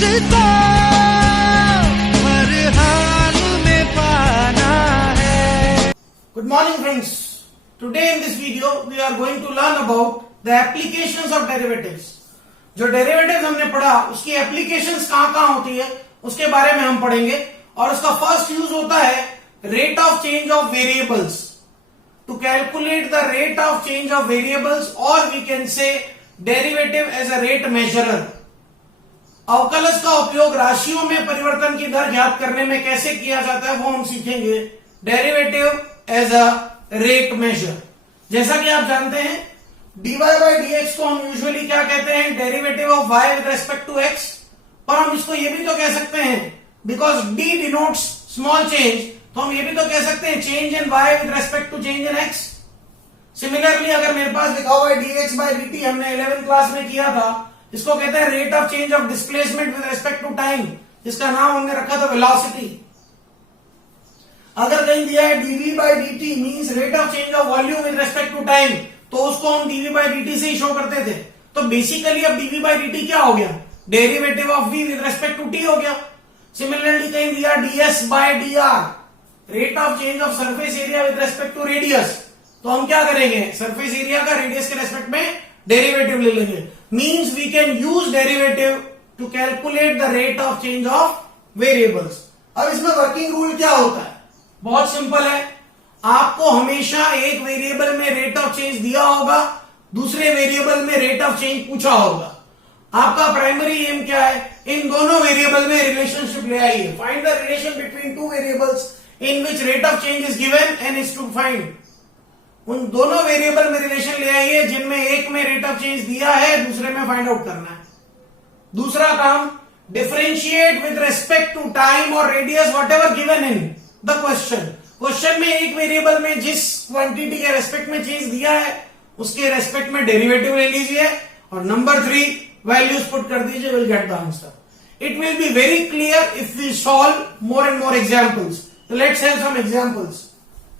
तुझको हर हाल में पाना है। Good morning friends. Today in this video we are going to learn about the applications of derivatives. जो derivatives हमने पढ़ा उसकी एप्लीकेशंस कहां कहां होती है उसके बारे में हम पढ़ेंगे और उसका फर्स्ट यूज होता है rate of change of variables to calculate the rate of change of variables और we can say derivative as a rate measurer. अवकलज का उपयोग राशियों में परिवर्तन की दर ज्ञात करने में कैसे किया जाता है वो हम सीखेंगे। Derivative as a rate measure, जैसा कि आप जानते हैं dy बाई dx को हम यूजुअली क्या कहते हैं, derivative of y with respect to x। पर हम इसको ये भी तो कह सकते हैं because d denotes small change, तो हम ये भी तो कह सकते हैं change in y with respect to change in x। Similarly अगर मेरे पास लिखा हुआ है dx बाई dt, हमने 11th क्लास में किया था, इसको कहते हैं rate of change of displacement with respect to time, जिसका नाम हमने रखा था वेलोसिटी। अगर कहीं दिया है dv by dt means rate of change of volume with respect to time, तो उसको हम dv बाई dt से ही शो करते थे। तो बेसिकली अब dv बाई dt क्या हो गया, derivative of v with respect to t हो गया। सिमिलरली कहीं दिया ds by dr, rate of change of surface area with respect to radius, तो हम क्या करेंगे, सरफेस एरिया का रेडियस के रेस्पेक्ट में डेरिवेटिव ले लेंगे। Means we can use derivative to calculate the rate of change of variables. अब इसमें वर्किंग रूल क्या होता है, बहुत सिंपल है। आपको हमेशा एक वेरिएबल में रेट ऑफ चेंज दिया होगा, दूसरे वेरिएबल में रेट ऑफ चेंज पूछा होगा। आपका प्राइमरी एम क्या है, इन दोनों वेरिएबल में रिलेशनशिप ले आइए। Find the relation between two variables in which rate of change is given and is to find. उन दोनों वेरिएबल में रिलेशन ले आइए जिनमें एक में रेट ऑफ चेंज दिया है, दूसरे में फाइंड आउट करना है। दूसरा काम, differentiate with respect to time और radius whatever given in the question. Question में एक वेरिएबल में जिस क्वांटिटी के रेस्पेक्ट में चेंज दिया है उसके रेस्पेक्ट में डेरिवेटिव ले लीजिए और नंबर 3 वैल्यूज पुट कर दीजिए, will get the answer. It will be very clear if we solve more and more examples. So let's have some examples.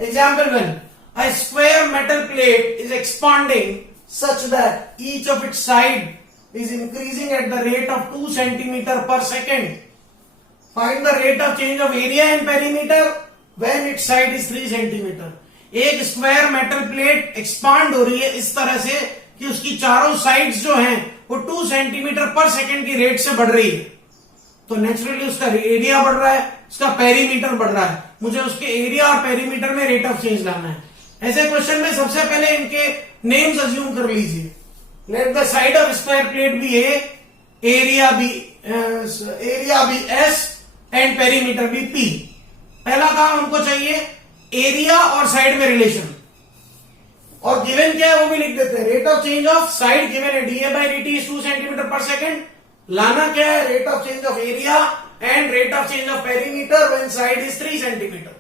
Example 1. A square metal plate is expanding such that each of its side is increasing at the rate of 2 centimeter per second. Find the rate of change of area and perimeter when its side is 3 centimeter. एक square metal plate expand हो रही है इस तरह से कि उसकी चारों साइड्स जो हैं वो 2 सेंटीमीटर पर सेकंड की रेट से बढ़ रही है। तो नेचुरली उसका एरिया बढ़ रहा है, उसका पेरीमीटर बढ़ रहा है। मुझे उसके एरिया और पेरीमीटर में रेट ऑफ चेंज लाना है। ऐसे क्वेश्चन में सबसे पहले इनके नेम्स अज्यूम कर लीजिए। Let the side of square plate be a, area be S and perimeter be P. पहला काम हमको चाहिए एरिया और साइड में रिलेशन, और गिवन क्या है वो भी लिख देते हैं। Rate of change of side given है DA by D T is 2 centimetre पर सेकेंड। लाना क्या है, rate of change of area and rate of change of perimeter when side is 3 centimetre.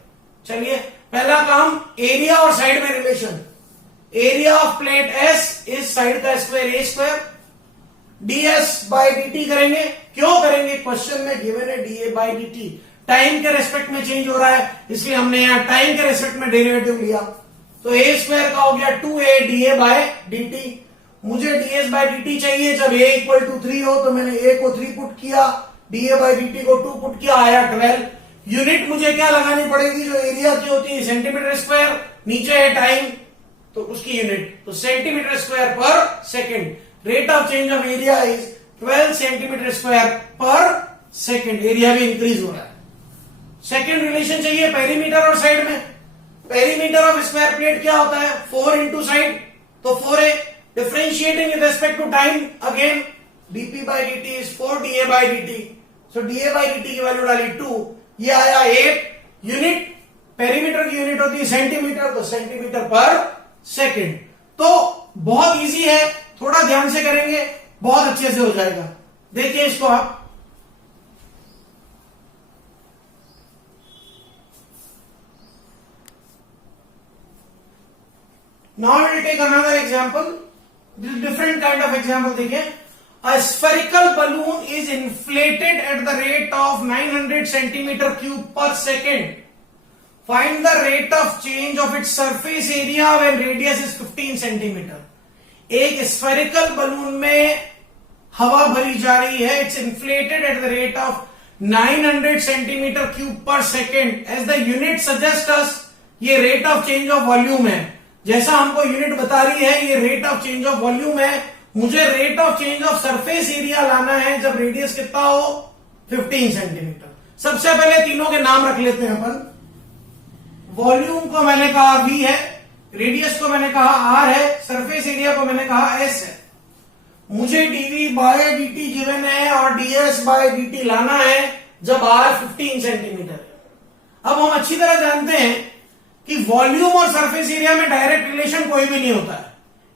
चलिए पहला काम, एरिया और साइड में relation. Area of plate S is side का square A square, DS by D करेंगे। क्यों करेंगे, क्वेश्चन में गिवन है डीए बाई डी। टाइम के रेस्पेक्ट में चेंज हो रहा है इसलिए हमने यहां टाइम के रेस्पेक्ट में डेरिवेटिव लिया। तो ए स्क्वायर का हो गया 2a डीए बाय dt। मुझे ds बाय dt चाहिए जब a इक्वल टू 3 हो, तो मैंने a को 3 पुट किया, da बाय dt को 2 पुट किया, आया 12। यूनिट मुझे क्या लगानी पड़ेगी, जो एरिया की होती है सेंटीमीटर स्क्वायर, नीचे है टाइम तो उसकी यूनिट, तो centimeter square per second. Rate of change of area is 12 centimeter square per second. Area भी इंक्रीज हो रहा है। सेकेंड रिलेशन चाहिए पेरीमीटर और साइड में। पेरीमीटर ऑफ स्क्वायर प्लेट क्या होता है, 4 इंटू साइड, तो 4a। Differentiating with respect to time, again dp by dt is 4 da by dt। So da by dt की वैल्यू डाली 2, ये आया 8। यूनिट, पेरीमीटर की यूनिट होती है सेंटीमीटर, तो सेंटीमीटर पर सेकेंड। तो बहुत इजी है, थोड़ा ध्यान से करेंगे बहुत अच्छे से हो जाएगा। देखिए इसको आप, now we will take another example. This is different kind of example. देखिए, a spherical balloon is inflated at the rate of 900 centimeter cube per second. Find the rate of change of its surface area when radius is 15 centimeter. एक spherical balloon में हवा भरी जा रही है, it's inflated at the rate of 900 centimetre cube पर second as the unit suggest us. ये rate of change of volume है, जैसा हमको यूनिट बता रही है ये rate of change of volume है। मुझे rate of change of surface area लाना है जब रेडियस कितना हो 15 सेंटीमीटर। सबसे पहले तीनों के नाम रख लेते हैं अपन। वॉल्यूम को मैंने कहा V है, रेडियस को मैंने कहा R है, सरफेस एरिया को मैंने कहा S है। मुझे dV बाय dt गिवन है और ds बाय dt लाना है जब R 15 सेंटीमीटर है। अब हम अच्छी तरह जानते हैं कि वॉल्यूम और सरफेस एरिया में डायरेक्ट रिलेशन कोई भी नहीं होता है,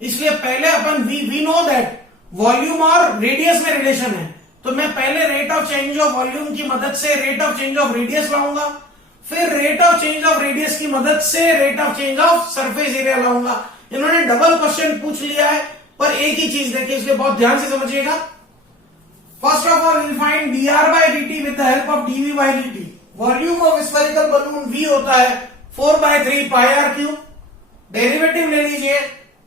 इसलिए पहले अपन वी नो दैट वॉल्यूम और रेडियस में रिलेशन है, तो मैं पहले rate of change of volume की मदद से rate of change of radius लाऊंगा, फिर rate of change of radius की मदद से rate of change of surface area लाऊंगा। इन्होंने डबल क्वेश्चन पूछ लिया है, पर एक ही चीज देखिए, इसलिए बहुत ध्यान से समझिएगा। First of all will find dr by dt with the help of dv by dt। Volume of spherical balloon v होता है 4/3 पाई r क्यूब। डेरिवेटिव ले लीजिए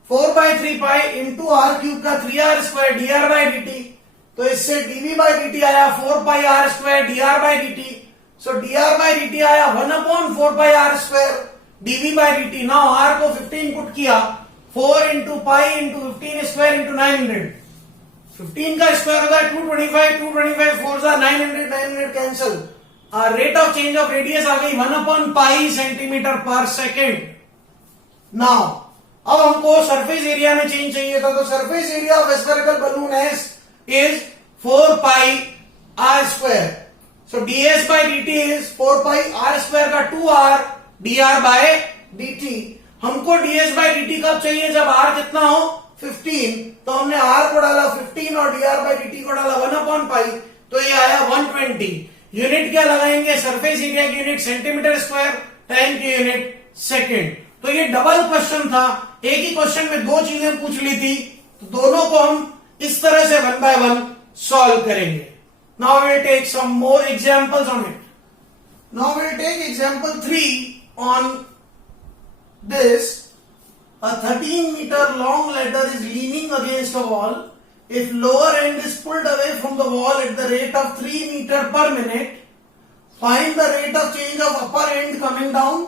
4/3 पाई इंटू आर क्यूब का 3r square dr by dt, तो इससे dv by dt आया 4 pi r square dr by dt। So dr by dt आया 1/4 पाई r square dv by dt। Now r को 15 put किया, 4 into pi into 15 square into 900, 15 का square होता है 225, 225 4 जा 900, 900 cancel. Rate of change of radius आ गई 1/पाई सेंटीमीटर पर सेकेंड। नाउ अब हमको सरफेस एरिया में चेंज चाहिए था, तो surface area of spherical balloon is 4 pi r square. So ds by dt is 4 pi r square का 2r dr by dt। हमको ds by dt कब चाहिए, जब r कितना हो 15, तो हमने r को डाला 15 और dr by dt को डाला 1/पाई, तो ये आया 120। यूनिट क्या लगाएंगे, सरफेस एरिया की यूनिट सेंटीमीटर स्क्वायर, टाइम की यूनिट सेकेंड। तो ये डबल क्वेश्चन था, एक ही क्वेश्चन में दो चीजें पूछ ली थी, तो दोनों को हम इस तरह से 1 by 1 सॉल्व करेंगे। Now will take some more examples on इट। Now will take example 3 on this. A 13 meter long ladder is leaning against a wall. If lower end is pulled away from the wall at the rate of 3 meter per minute, find the rate of change of upper end coming down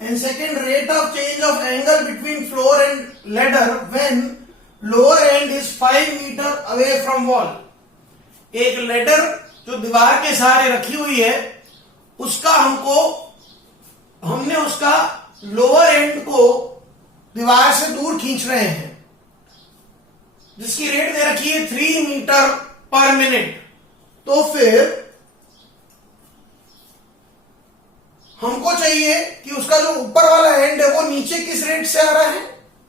and second rate of change of angle between floor and ladder when lower end is 5 meter away from wall. एक ladder जो दीवार के सहारे रखी हुई है, उसका हमने उसका लोअर एंड को दीवार से दूर खींच रहे हैं, जिसकी रेट दे रखी है 3 मीटर पर मिनट। तो फिर हमको चाहिए कि उसका जो ऊपर वाला एंड है वो नीचे किस रेट से आ रहा है,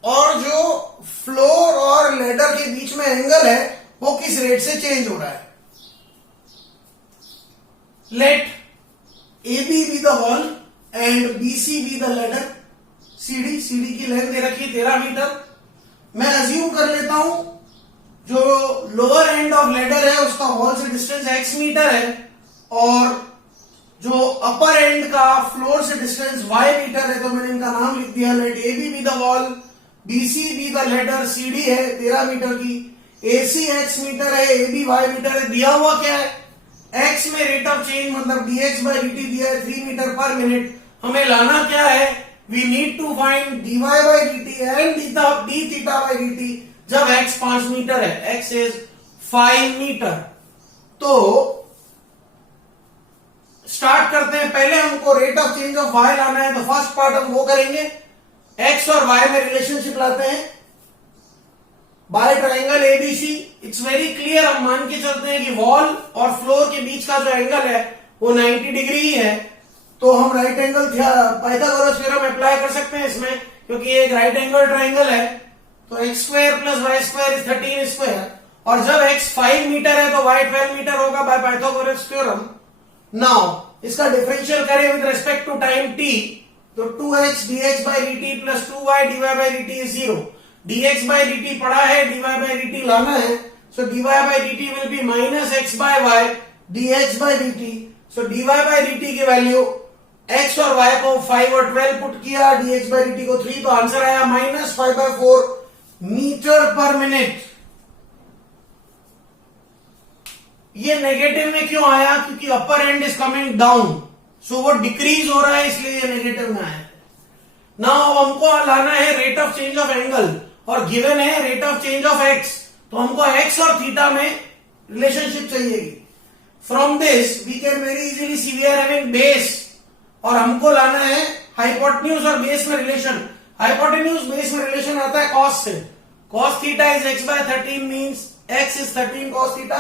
और जो फ्लोर और लेडर के बीच में एंगल है वो किस रेट से चेंज हो रहा है। Let AB be the wall and BC be the ladder। CD की लेंथ दे रखी 13 मीटर। मैं अज्यूम कर लेता हूं जो लोअर एंड ऑफ लेडर है उसका वॉल से डिस्टेंस x मीटर है, और जो अपर एंड का फ्लोर से डिस्टेंस y मीटर है, तो मैंने इनका नाम लिख दिया। Let AB be the wall, BC be the ladder, CD है 13 मीटर की, AC x मीटर है, AB y मीटर है। दिया हुआ क्या है, x में रेट ऑफ चेंज मतलब dx by dt दिया है 3 मीटर पर मिनट। हमें लाना क्या है, we need to find dy by dt and d theta by dt जब x 5 मीटर है, x इज 5 मीटर। तो स्टार्ट करते हैं। पहले हमको rate of change of y लाना है, तो फर्स्ट पार्ट हम वो करेंगे, x और y में रिलेशनशिप लाते हैं by triangle ABC. It's very clear, हम मान के चलते हैं कि वॉल और फ्लोर के बीच का जो एंगल है वो 90 डिग्री ही है, तो हम right angle Pythagoras theorem apply कर सकते हैं इसमें, क्योंकि ये एक राइट एंगल ट्राइंगल है। तो X square plus Y square is 13 square, और जब x 5 मीटर है तो y 12 मीटर होगा बाय पाइथागोरस थ्योरम। नाउ इसका डिफरेंशियल करें with respect to time t, तो 2x dx by dt plus 2y dy by dt is 0। dx by dt पड़ा है, dy by dt लाना है, so dy by dt will be minus x by y dx by dt। so dy by dt की value x और y को 5 और 12 put किया, dx by dt को 3, तो आंसर आया -5/4 मीटर पर मिनट। ये नेगेटिव में क्यों आया? क्योंकि अपर एंड इज कमिंग डाउन, सो वो डिक्रीज हो रहा है, इसलिए ये नेगेटिव में आया। नाउ हमको लाना है rate of change of angle, और गिवन है rate of change of X, तो हमको एक्स और थीटा में रिलेशनशिप चाहिएगी। From this we can very easily see we are having base, और हमको लाना है हाइपोटेन्यूज और बेस में रिलेशन। हाइपोटेन्यूज बेस में रिलेशन आता है कॉस से। Cos theta is X by 13 means X is 13 cos theta.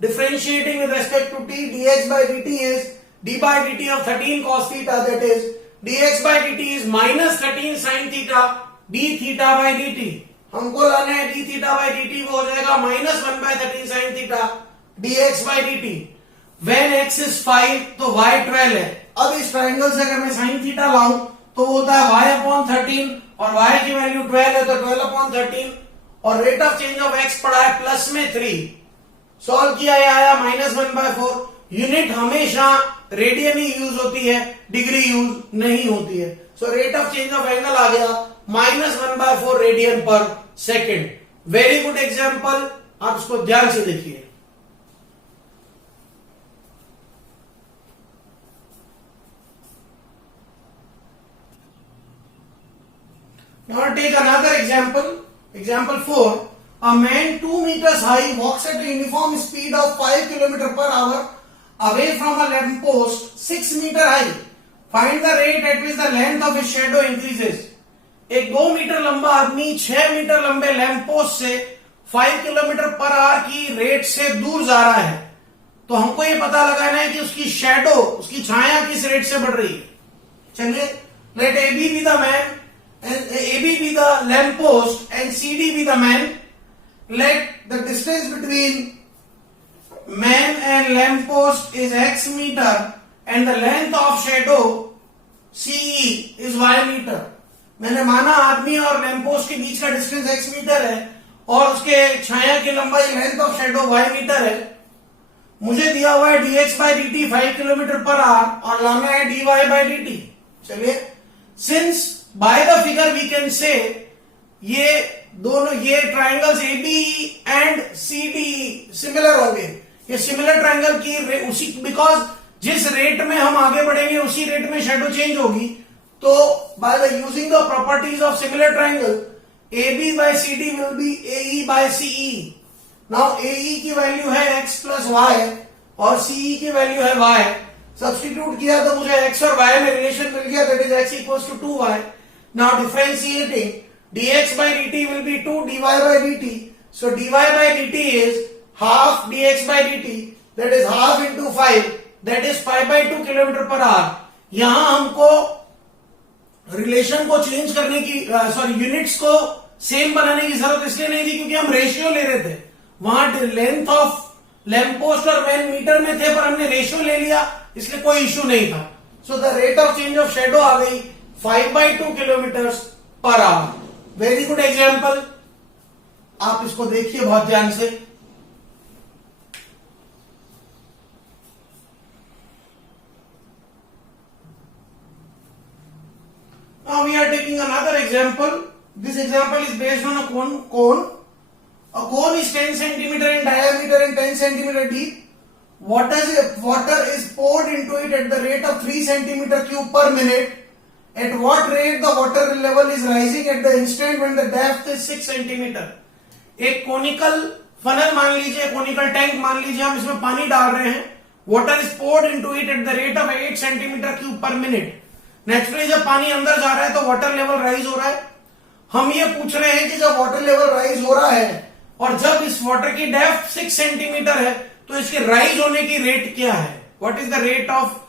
Differentiating with respect to T, dx by dt is d by dt of 13 cos theta, that is dx by dt is minus 13 sin theta d theta by dt। हमको लाना है d theta by dt, वो हो जाएगा minus 1 by 13 sin theta dx by dt। When x is 5 तो y 12 है। अब इस ट्राइंगल से अगर मैं sin theta लाऊं तो वो होता है y upon 13, और y की वैल्यू 12 है तो 12 upon 13, और rate of change of x पड़ा है प्लस में 3। सॉल्व किया, ये आया -1/4। यूनिट हमेशा रेडियन ही यूज होती है, डिग्री यूज नहीं होती है। So rate of change of angle आ गया -1/4 रेडियन पर सेकेंड। वेरी गुड एग्जाम्पल, आप इसको ध्यान से देखिए। Now take another example. Example 4. A man 2 meters high walks at a uniform speed of 5 km per hour away from a lamp post 6 meter high. Find the rate at which the length of his shadow increases. एक 2 metre लंबा आदमी 6 metre लंबे lamp post से 5 kilometer per our की rate से दूर जा रहा है, तो हमको ये पता लगाना है कि उसकी शैडो, उसकी छाया किस रेट से बढ़ रही है। चलिए, let A B be the man and AB be the lamp post and CD be the man. Let the distance between man and lamp post is x meter and the length of shadow CE is y meter. मैंने माना आदमी और lamp post के बीच का distance x metre है और उसके छाया की लंबाई length of shadow y meter है। मुझे दिया हुआ है dx by dt 5 kilometer per hour और लाना है dy by dt। चलिए, since by the figure we can say ये दोनों, ये triangles A B and C D similar होंगे। ये सिमिलर ट्राइंगल की उसी, बिकॉज जिस रेट में हम आगे बढ़ेंगे उसी रेट में शेडो चेंज होगी, तो by the using the properties of similar triangle A B by C D will be A E by CE. Now A E की वैल्यू है एक्स प्लस वाई और सीई की वैल्यू है Y. Substitute किया तो मुझे x और y में रिलेशन मिल गया, that is x equals to 2y। Now differentiating, dx by dt will be 2 dy by dt. So dy by dt is half dx by dt, that is half into 5, that is 5/2 kilometre per our. यहां हमको relation को change करने की, units को same बनाने की जरूरत इसलिए नहीं थी क्योंकि हम रेशियो ले रहे थे। वहां लेंथ ऑफ लैंप पोस्ट और मैन मीटर में थे, पर हमने रेशियो ले लिया, इसलिए कोई इश्यू नहीं था। So the rate of change of shadow आ गई 5/2 kilometre per our. Very good example, आप इसको देखिए बहुत ध्यान से। Now we are taking another example. This example is based on a cone. A cone is 10 centimeter in diameter and 10 centimeter deep. Water is poured into it at the rate of 3 centimeter cube per minute. At what rate the water level is rising at the instant when the depth is 6 centimeter? एक conical funnel मान लीजिए, conical tank मान लीजिए, हम इसमें पानी डाल रहे हैं। Water is poured into it at the rate of 8 centimetre cube पर मिनट। नेचुरली जब पानी अंदर जा रहा है तो वाटर लेवल राइज हो रहा है। हम ये पूछ रहे हैं कि जब वाटर लेवल राइज हो रहा है और जब इस वाटर की डेप्थ 6 सेंटीमीटर है तो इसके राइज होने की रेट क्या है? What is the rate of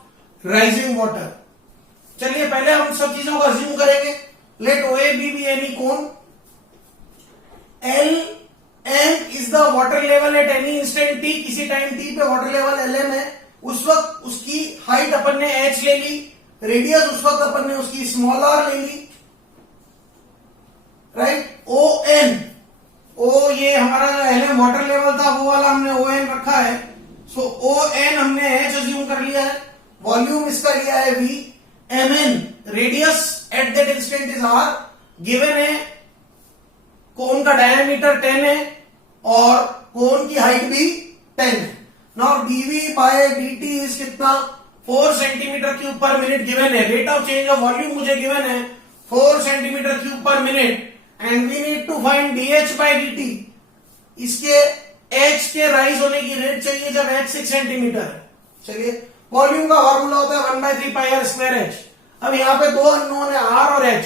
rising water? चलिए, पहले हम सब चीजों को अज्यूम करेंगे। Let O A B be any cone, L M is the water level at any instant T. किसी टाइम टी पे वाटर लेवल एल एम है, उस वक्त उसकी हाइट अपन ने एच ले ली, रेडियस उस वक्त अपन ने उसकी स्मॉल आर ले ली, राइट। ओ एन, ओ ये हमारा एल एम वाटर लेवल था, वो वाला हमने ओ एन रखा है। सो ओ एन हमने एच अज्यूम कर लिया है। वॉल्यूम इसका लिया है V. mn, radius at that instant is r, given है कोन का डायमीटर 10 है और कोन की हाइट भी 10 है। Now DV by DT is कितना 4 सेंटीमीटर क्यूब पर मिनट गिवन है। Rate of change of volume मुझे गिवन है 4 सेंटीमीटर क्यूब पर minute and we need to find DH by DT. इसके एच के राइज होने की रेट चाहिए जब एच 6 सेंटीमीटर है। चलिए वॉल्यूम का फॉर्मूला होता है 1/3 पाई आर स्क्वायर एच। अब यहाँ पे दो अननोन है आर और एच,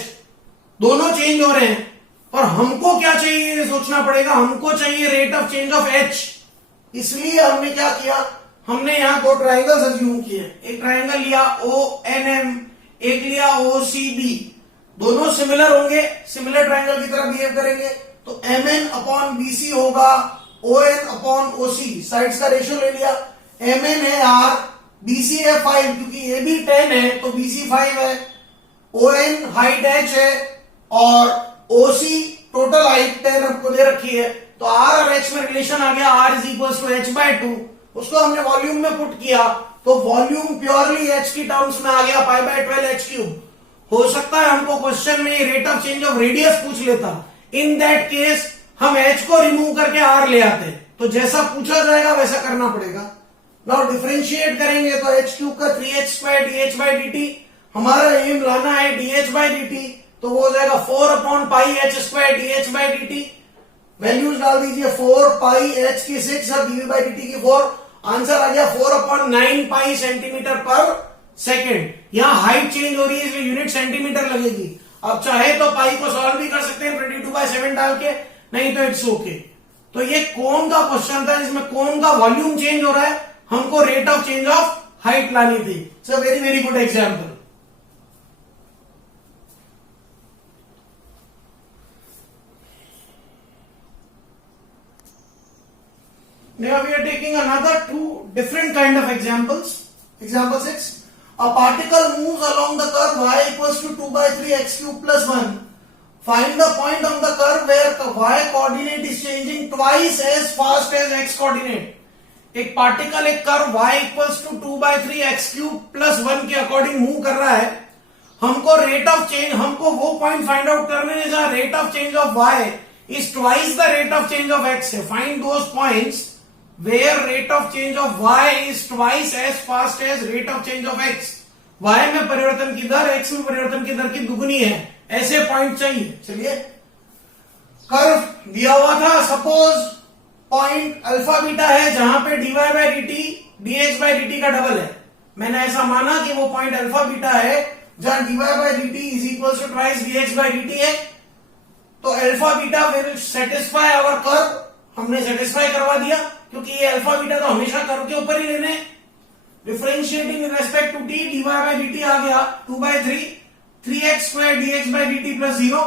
दोनों चेंज हो रहे हैं और हमको क्या चाहिए ये सोचना पड़ेगा। हमको चाहिए rate of change of H. इसलिए हमने क्या किया, हमने यहाँ दो ट्राइंगल्स अज्यूम किए। एक ट्राइंगल लिया ओ एन एम, एक लिया ओ सी बी। दोनों सिमिलर होंगे, सिमिलर ट्राइंगल की तरह बिहेव करेंगे। तो M N upon B C होगा O N upon O C. Sides का रेशियो ले लिया। एम एन है आर, बीसी है 5, क्योंकि ए भी 10 है तो बीसी 5 है। ओ एन हाइट एच है और ओसी टोटल हाइट 10 आपको दे रखी है। तो आर और एच में रिलेशन आ गया, R is equal to H by 2। उसको हमने वॉल्यूम में पुट किया तो वॉल्यूम प्योरली एच की टर्म्स में आ गया पाई बाय 12 एच क्यूब। हो सकता है हमको क्वेश्चन में rate of change of radius पूछ लेता, इन दैट केस हम एच को रिमूव करके आर ले आते। तो जैसा पूछा जाएगा वैसा करना पड़ेगा। नाउ डिफरेंशिएट करेंगे तो एच क्यूब का 3h square D H by D T. हमारा एम लाना है D H by D T, तो वो हो जाएगा 4 upon pi H square D H by D T. Values डाल दीजिए 4 पाई एच की 6 और डीवी बाई डी टी की 4। आंसर आ गया 4 अपॉन 9 पाई सेंटीमीटर पर सेकेंड। यहाँ हाइट चेंज हो रही है इसलिए यूनिट सेंटीमीटर लगेगी। आप चाहे तो पाई को सॉल्व भी कर सकते हैं 22/7 डाल के, नहीं तो इट्स ओके। तो ये कोन का क्वेश्चन था जिसमें कोन का वॉल्यूम चेंज हो रहा है, हमको rate of change of height लानी थी। So very very good example. Now we are taking another two different kind of examples. Example 6. A particle moves along the curve y equals to 2/3 x cube plus 1. Find the point on the curve where the y coordinate is changing twice as fast as x coordinate. एक particle एक curve y equals to 2/3 x cube plus 1 के according move कर रहा है। हमको rate of change, हमको वो point find out करने हैं जहां rate of change of y is twice the rate of change of x है। Find those points where rate of change of y is twice as fast as rate of change of x। y में परिवर्तन की दर x में परिवर्तन की दर की दुगुनी है, ऐसे पॉइंट चाहिए। चलिए कर्व दिया हुआ था, सपोज पॉइंट अल्फा बीटा है जहां पे dy by D T dx by D T का डबल है। मैंने ऐसा माना कि वो पॉइंट अल्फा बीटा है जहां dy by D T is equal to twice dx by D T है। तो alpha beta will satisfy our curve. हमने सेटिस्फाई करवा दिया क्योंकि ये अल्फा बीटा तो हमेशा कर्व के ऊपर ही लेने। Differentiating in respect to T dy by D T आ गया 2/3 3x square dx by D T plus 0।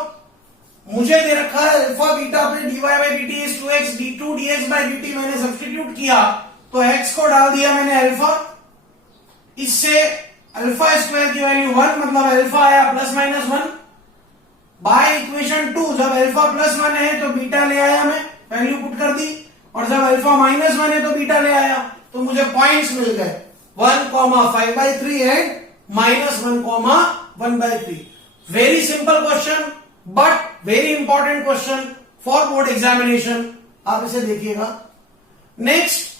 मुझे दे रखा है अल्फा बीटा पे dy by D T is 2x d2 dx by D T. मैंने सब्स्टिट्यूट किया तो x को डाल दिया मैंने अल्फा। इससे अल्फा स्क्वायर की वैल्यू 1, मतलब अल्फा आया ±1 बाय इक्वेशन 2। जब अल्फा +1 है तो बीटा ले आया, मैं वैल्यू पुट कर दी, और जब अल्फा -1 है तो बीटा ले आया। तो मुझे पॉइंट्स मिल गए 1,5/3 and -1,1/3। Very simple question but very important question for board examination. आप इसे देखिएगा। नेक्स्ट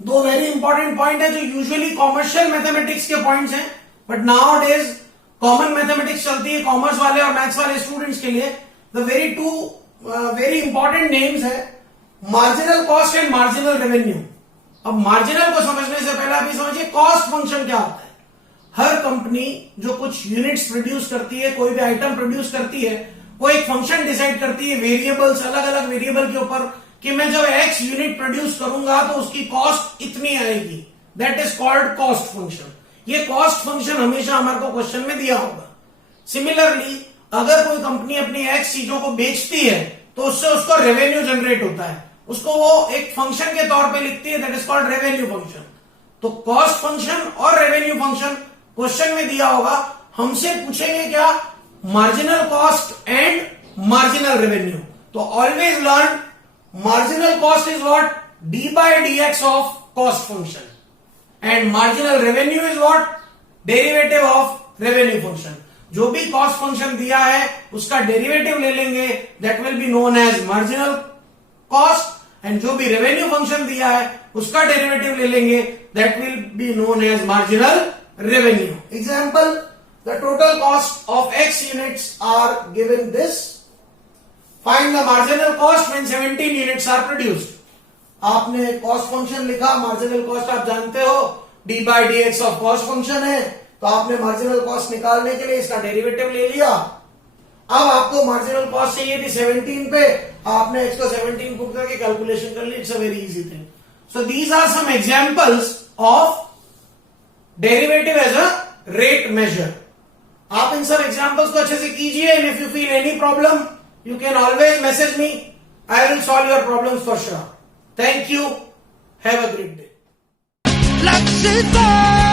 दो वेरी इंपॉर्टेंट पॉइंट है जो यूजुअली कॉमर्शियल मैथमेटिक्स के पॉइंट्स हैं, but now days common mathematics चलती है कॉमर्स वाले और मैथ्स वाले स्टूडेंट्स के लिए। द वेरी इंपॉर्टेंट नेम्स है marginal cost and marginal revenue. अब मार्जिनल को समझने से पहले आप ये समझिए कॉस्ट फंक्शन क्या होता है। हर कंपनी जो कुछ यूनिट्स प्रोड्यूस करती है, कोई भी आइटम प्रोड्यूस करती है, वो एक फंक्शन डिसाइड करती है वेरिएबल्स, अलग अलग वेरिएबल के ऊपर, कि मैं जब x यूनिट प्रोड्यूस करूंगा तो उसकी कॉस्ट इतनी आएगी। That is called cost function. ये कॉस्ट फंक्शन हमेशा हमारे को क्वेश्चन में दिया होगा। सिमिलरली अगर कोई कंपनी अपनी x चीजों को बेचती है तो उससे उसको रेवेन्यू जनरेट होता है, उसको वो एक फंक्शन के तौर पे लिखती है, that is called revenue function. तो कॉस्ट फंक्शन और रेवेन्यू फंक्शन क्वेश्चन में दिया होगा। हमसे पूछेंगे क्या, marginal cost and marginal revenue. तो always learn marginal cost is what, D by D X of cost function, and marginal revenue is what, derivative of revenue function. जो भी कॉस्ट फंक्शन दिया है उसका डेरिवेटिव ले लेंगे, that will be known as marginal cost, and जो भी revenue function दिया है उसका डेरिवेटिव ले लेंगे, that will be known as marginal revenue. Example, the total cost of X units are given this. Find the marginal cost when 17 units are produced. आपने cost function लिखा, marginal cost आप जानते हो D by D X of cost function है, तो आपने marginal cost निकालने के लिए इसका डेरिवेटिव ले लिया. अब आपको मार्जिनल कॉस्ट चाहिए थी 17 पे, आपने x को 17 पुट करके कैलकुलेशन कर ली. It's a very easy thing. So these are some examples of derivative as a rate measure. आप इन सब एग्जांपल्स को अच्छे से कीजिए. And if you feel any problem you can always message me. I will solve your problems for sure. Thank you. Have a great day. Luxembourg.